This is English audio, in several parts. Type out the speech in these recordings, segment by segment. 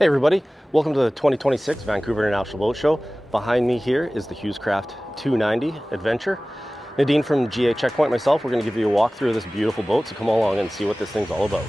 Hey everybody, welcome to the 2026 Vancouver International Boat Show. Behind me here is the Hewescraft 290 Adventure. Nadine from GA Checkpoint, myself, we're going to give you a walkthrough of this beautiful boat, so come along and see what this thing's all about.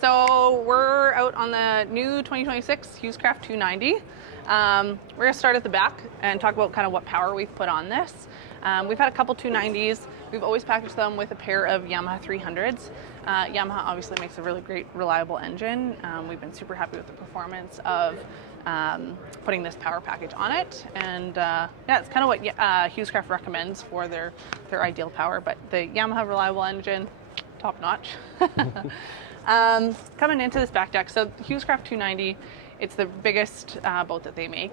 So we're out on the new 2026 Hewescraft 290. We're going to start at the back and talk about kind of what power we've put on this. We've had a couple 290s. We've always packaged them with a pair of Yamaha 300s. Yamaha obviously makes a really great, reliable engine. We've been super happy with the performance of putting this power package on it. And yeah, it's kind of what Hewescraft recommends for their ideal power. But the Yamaha reliable engine, top notch. Coming into this back deck, so Hewescraft 290, it's the biggest boat that they make.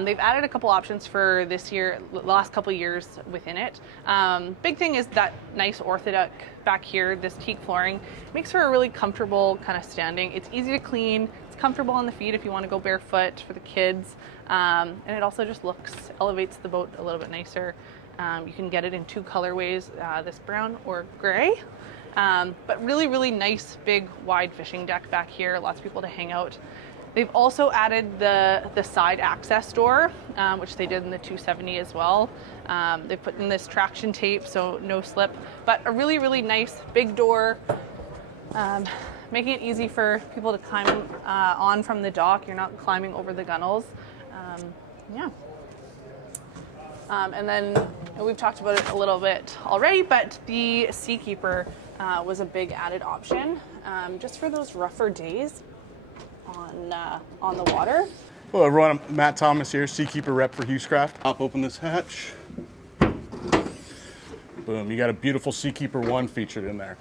They've added a couple options for this year, the last couple years within it. Big thing is that nice orthodeck back here, this teak flooring, makes for a really comfortable kind of standing. It's easy to clean, it's comfortable on the feet if you want to go barefoot for the kids, and it also just elevates the boat a little bit nicer. You can get it in two colorways, this brown or gray. But really, really nice, big, wide fishing deck back here. Lots of people to hang out. They've also added the side access door, which they did in the 270 as well. They put in this traction tape, so no slip. But a really, really nice, big door, making it easy for people to climb on from the dock. You're not climbing over the gunnels. Yeah. And then we've talked about it a little bit already, but the SeaKeeper was a big added option just for those rougher days on the water. Hello everyone, I'm Matt Thomas here, SeaKeeper rep for Hewescraft. Pop open this hatch. Boom, you got a beautiful SeaKeeper 1 featured in there.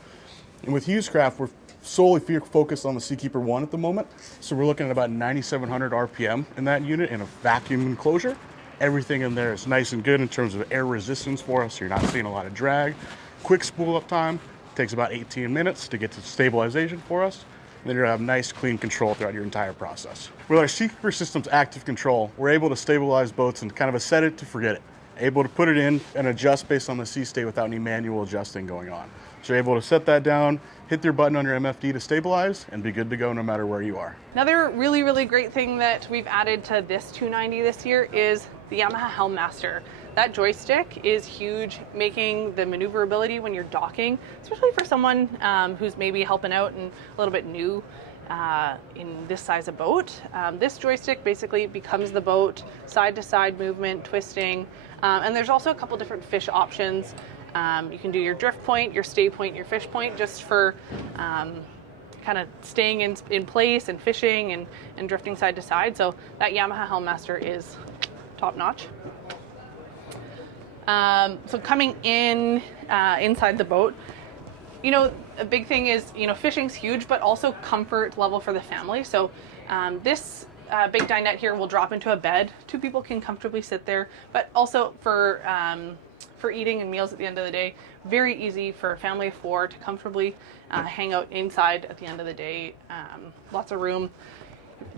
And with Hewescraft, we're solely focused on the SeaKeeper 1 at the moment. So we're looking at about 9,700 RPM in that unit in a vacuum enclosure. Everything in there is nice and good in terms of air resistance for us, so you're not seeing a lot of drag. Quick spool up time, takes about 18 minutes to get to stabilization for us. And then you're gonna have nice, clean control throughout your entire process. With our SeaKeeper system's active control, we're able to stabilize boats and kind of a set it to forget it. Able to put it in and adjust based on the sea state without any manual adjusting going on. So you're able to set that down, hit your button on your MFD to stabilize, and be good to go no matter where you are. Another really, really great thing that we've added to this 290 this year is the Yamaha Helmmaster. That joystick is huge, making the maneuverability when you're docking, especially for someone who's maybe helping out and a little bit new in this size of boat. This joystick basically becomes the boat, side-to-side movement, twisting, and there's also a couple different fish options. You can do your drift point, your stay point, your fish point, just for kind of staying in place and fishing and drifting side to side. So that Yamaha Helmmaster is top notch. So coming in inside the boat, you know, a big thing is, you know, fishing's huge, but also comfort level for the family. So this big dinette here will drop into a bed. Two people can comfortably sit there, but also for eating and meals at the end of the day, very easy for a family of four to comfortably hang out inside at the end of the day. Lots of room,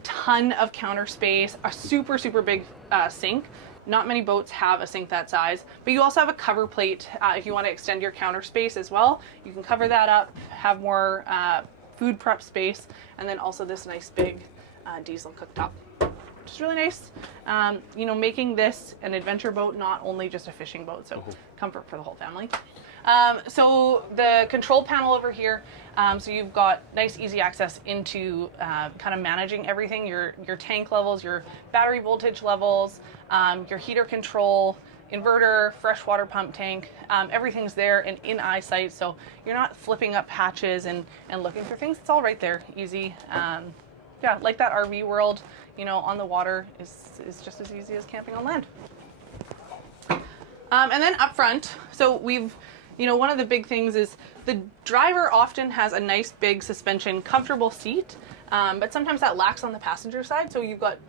ton of counter space, a super, super big sink. Not many boats have a sink that size, but you also have a cover plate if you want to extend your counter space as well. You can cover that up, have more food prep space, and then also this nice big diesel cooktop. Which is really nice. You know, making this an adventure boat, not only just a fishing boat, so comfort for the whole family. So the control panel over here, so you've got nice easy access into kind of managing everything, your tank levels, your battery voltage levels, your heater control, inverter, freshwater pump tank, everything's there and in eyesight, so you're not flipping up hatches and looking for things. It's all right there, easy. Yeah, like that RV world, you know, on the water is just as easy as camping on land. And then up front, so we've, you know, one of the big things is the driver often has a nice big suspension, comfortable seat. but sometimes that lacks on the passenger side. So you've got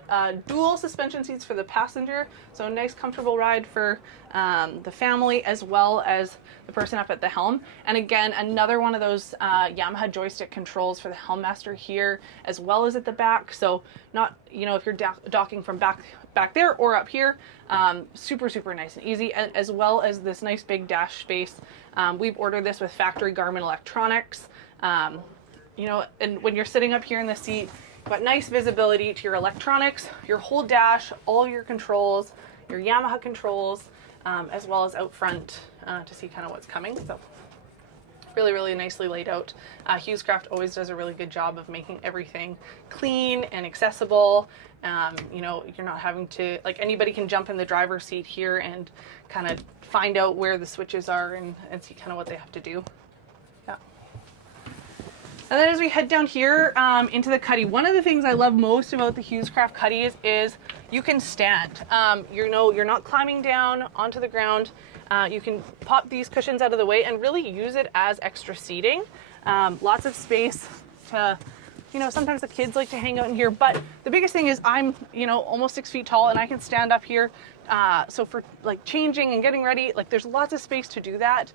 dual suspension seats for the passenger, so a nice comfortable ride for the family as well as the person up at the helm. And again, another one of those Yamaha joystick controls for the helmmaster here as well as at the back. So not, you know, if you're docking from back there or up here, super nice and easy, and as well as this nice big dash space. We've ordered this with factory Garmin electronics. You know, and when you're sitting up here in the seat, you've got nice visibility to your electronics, your whole dash, all your controls, your Yamaha controls, as well as out front to see kind of what's coming. So really nicely laid out. Hewescraft always does a really good job of making everything clean and accessible. You know, you're not having to, like, anybody can jump in the driver's seat here and kind of find out where the switches are and see kind of what they have to do. Yeah. And then as we head down here into the Cuddy, one of the things I love most about the Hewescraft Cuddies is you can stand. You know, you're not climbing down onto the ground. You can pop these cushions out of the way and really use it as extra seating. Lots of space to, you know, sometimes the kids like to hang out in here, but the biggest thing is I'm, you know, almost 6 feet tall and I can stand up here. So for like changing and getting ready, like there's lots of space to do that.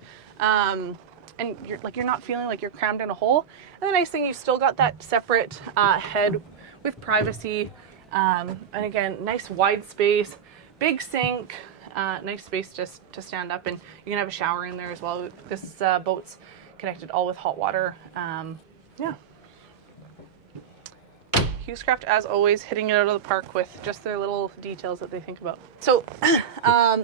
And you're not feeling like you're crammed in a hole. And the nice thing, you still got that separate head with privacy. And again, nice wide space, big sink, nice space just to stand up, and you can have a shower in there as well. This boat's connected all with hot water. Yeah. Hewescraft, as always, hitting it out of the park with just their little details that they think about. So,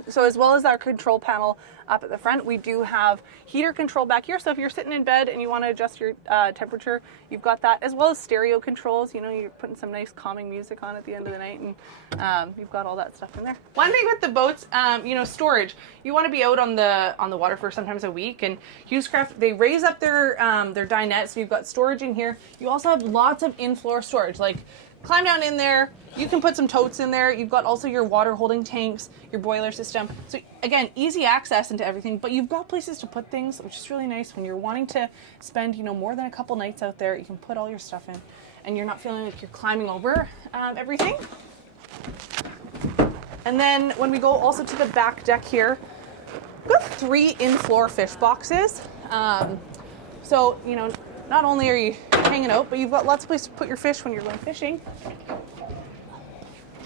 so as well as our control panel up at the front, we do have heater control back here. So if you're sitting in bed and you want to adjust your temperature, you've got that, as well as stereo controls. You know, you're putting some nice calming music on at the end of the night, and you've got all that stuff in there. One thing with the boats, you know, storage. You want to be out on the water for sometimes a week, and Hewescraft, they raise up their dinette, so you've got storage in here. You also have lots of in-floor storage, like climb down in there. You can put some totes in there. You've got also your water holding tanks, your boiler system. So again, easy access into everything, but you've got places to put things, which is really nice when you're wanting to spend, you know, more than a couple nights out there. You can put all your stuff in and you're not feeling like you're climbing over everything. And then when we go also to the back deck here, we've got 3 in-floor fish boxes. So, you know, not only are you hanging out, but you've got lots of places to put your fish when you're going fishing.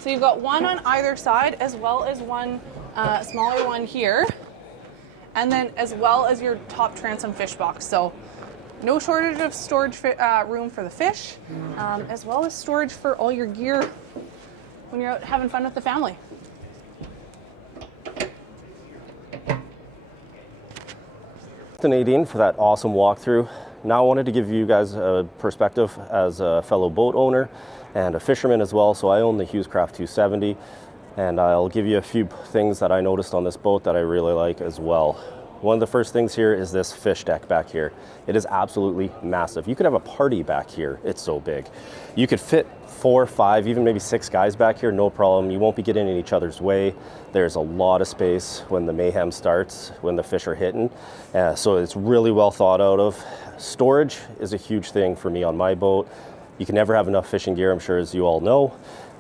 So you've got one on either side, as well as one smaller one here, and then as well as your top transom fish box. So no shortage of storage room for the fish, as well as storage for all your gear when you're out having fun with the family. Thanks to Nadine for that awesome walkthrough. Now I wanted to give you guys a perspective as a fellow boat owner and a fisherman as well. So I own the Hewescraft 270, and I'll give you a few things that I noticed on this boat that I really like as well. One of the first things here is this fish deck back here. It is absolutely massive. You could have a party back here. It's so big. You could fit 4, 5, even maybe 6 guys back here, no problem. You won't be getting in each other's way. There's a lot of space when the mayhem starts, when the fish are hitting. So it's really well thought out of. Storage is a huge thing for me on my boat. You can never have enough fishing gear, I'm sure, as you all know.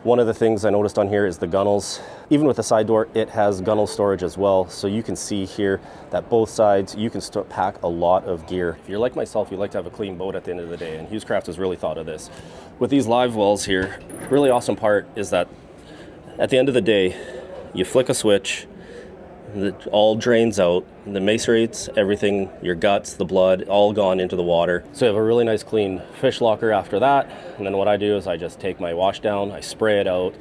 One of the things I noticed on here is the gunnels. Even with the side door, it has gunnel storage as well. So you can see here that both sides, you can pack a lot of gear. If you're like myself, you like to have a clean boat at the end of the day, and Hewescraft has really thought of this. With these live wells here, really awesome part is that at the end of the day, you flick a switch, it all drains out, the macerates, everything, your guts, the blood, all gone into the water. So you have a really nice clean fish locker after that. And then what I do is I just take my wash down, I spray it out,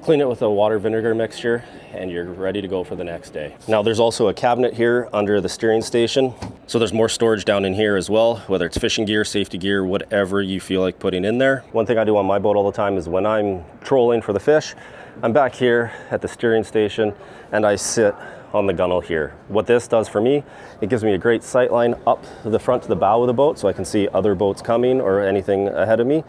clean it with a water vinegar mixture, and you're ready to go for the next day. Now there's also a cabinet here under the steering station. So there's more storage down in here as well, whether it's fishing gear, safety gear, whatever you feel like putting in there. One thing I do on my boat all the time is when I'm trolling for the fish, I'm back here at the steering station and I sit on the gunnel here. What this does for me, it gives me a great sight line up the front to the bow of the boat so I can see other boats coming or anything ahead of me,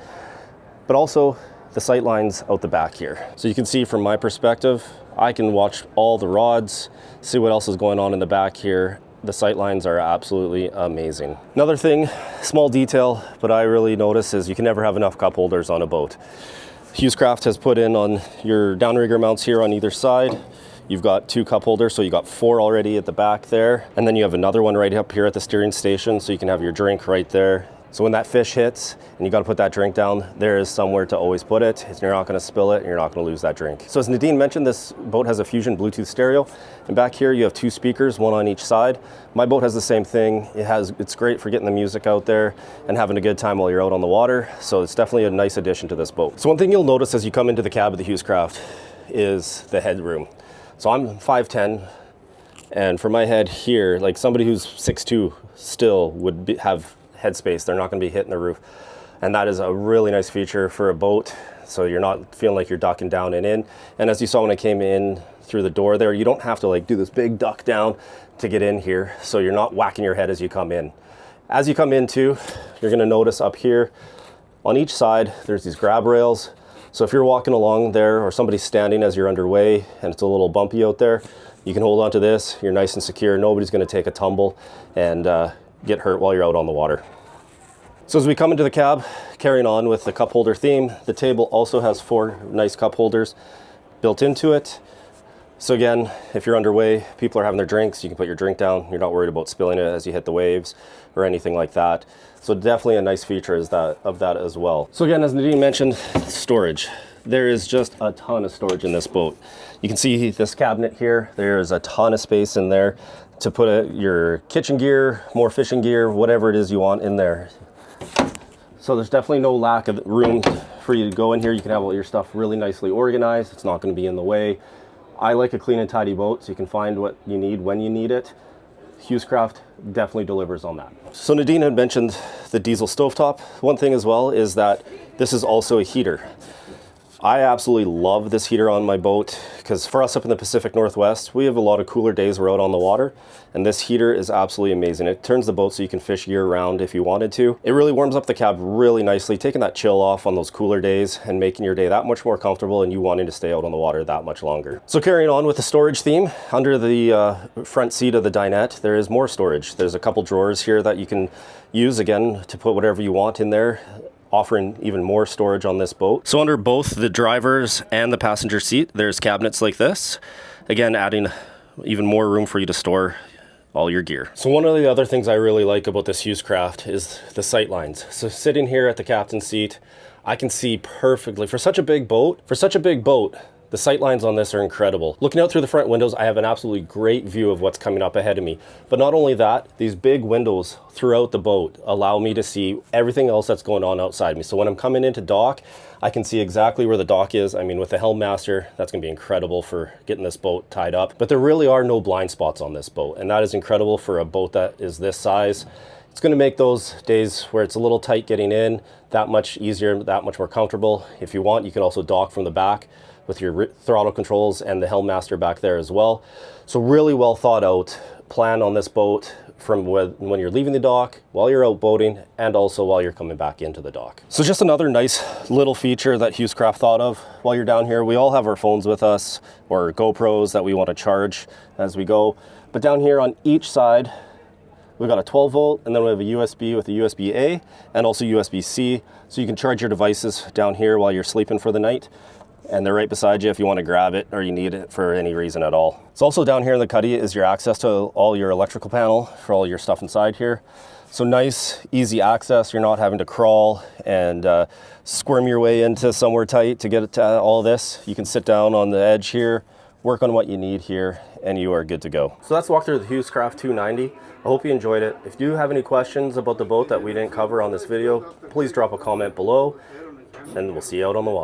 but also the sight lines out the back here. So you can see from my perspective, I can watch all the rods, see what else is going on in the back here. the sight lines are absolutely amazing. Another thing, small detail, but I really notice is you can never have enough cup holders on a boat. Hewescraft has put in on your downrigger mounts here on either side. You've got 2 cup holders, so you got 4 already at the back there. And then you have another one right up here at the steering station, so you can have your drink right there. So when that fish hits and you got to put that drink down, there is somewhere to always put it. You're not going to spill it and you're not going to lose that drink. So as Nadine mentioned, this boat has a Fusion Bluetooth stereo. And back here you have 2 speakers, one on each side. My boat has the same thing. It's great for getting the music out there and having a good time while you're out on the water. So it's definitely a nice addition to this boat. So one thing you'll notice as you come into the cab of the Hewescraft is the headroom. So I'm 5'10", and for my head here, like somebody who's 6'2" still would have headspace. They're not going to be hitting the roof, and that is a really nice feature for a boat, so you're not feeling like you're ducking down and in. And as you saw when I came in through the door there, you don't have to like do this big duck down to get in here, so you're not whacking your head as you come in. As you come in too, you're going to notice up here on each side there's these grab rails. So if you're walking along there or somebody's standing as you're underway and it's a little bumpy out there, you can hold on to this. You're nice and secure. Nobody's going to take a tumble and get hurt while you're out on the water. So as we come into the cab, carrying on with the cup holder theme, the table also has 4 nice cup holders built into it. So again, if you're underway, people are having their drinks, you can put your drink down. You're not worried about spilling it as you hit the waves or anything like that. So definitely a nice feature of that as well. So again, as Nadine mentioned, storage. There is just a ton of storage in this boat. You can see this cabinet here. There's a ton of space in there to put your kitchen gear, more fishing gear, whatever it is you want in there. So there's definitely no lack of room for you to go in here. You can have all your stuff really nicely organized. It's not going to be in the way. I like a clean and tidy boat, so you can find what you need when you need it. Hewescraft definitely delivers on that. So Nadine had mentioned the diesel stovetop. One thing as well is that this is also a heater. I absolutely love this heater on my boat because for us up in the Pacific Northwest, we have a lot of cooler days we're out on the water, and this heater is absolutely amazing. It turns the boat so you can fish year round if you wanted to. It really warms up the cab really nicely, taking that chill off on those cooler days and making your day that much more comfortable and you wanting to stay out on the water that much longer. So carrying on with the storage theme, under the front seat of the dinette, there is more storage. There's a couple drawers here that you can use again to put whatever you want in there, offering even more storage on this boat. So under both the driver's and the passenger seat, there's cabinets like this. Again, adding even more room for you to store all your gear. So one of the other things I really like about this Hewescraft is the sight lines. So sitting here at the captain's seat, I can see perfectly. For such a big boat, the sight lines on this are incredible. Looking out through the front windows, I have an absolutely great view of what's coming up ahead of me. But not only that, these big windows throughout the boat allow me to see everything else that's going on outside me. So when I'm coming into dock, I can see exactly where the dock is. I mean, with the helm master, that's gonna be incredible for getting this boat tied up. But there really are no blind spots on this boat, and that is incredible for a boat that is this size. It's gonna make those days where it's a little tight getting in that much easier, that much more comfortable. If you want, you can also dock from the back with your throttle controls and the helm master back there as well. So really well thought out plan on this boat from when you're leaving the dock, while you're out boating, and also while you're coming back into the dock. So just another nice little feature that Hewescraft thought of while you're down here. We all have our phones with us or GoPros that we want to charge as we go. But down here on each side, we've got a 12 volt, and then we have a USB with a USB-A and also USB-C. So you can charge your devices down here while you're sleeping for the night. And they're right beside you if you want to grab it or you need it for any reason at all. So also down here in the Cuddy is your access to all your electrical panel for all your stuff inside here. So nice, easy access. You're not having to crawl and squirm your way into somewhere tight to get to all this. You can sit down on the edge here, work on what you need here, and you are good to go. So that's walk through the Hewescraft 290. I hope you enjoyed it. If you have any questions about the boat that we didn't cover on this video, please drop a comment below, and we'll see you out on the water.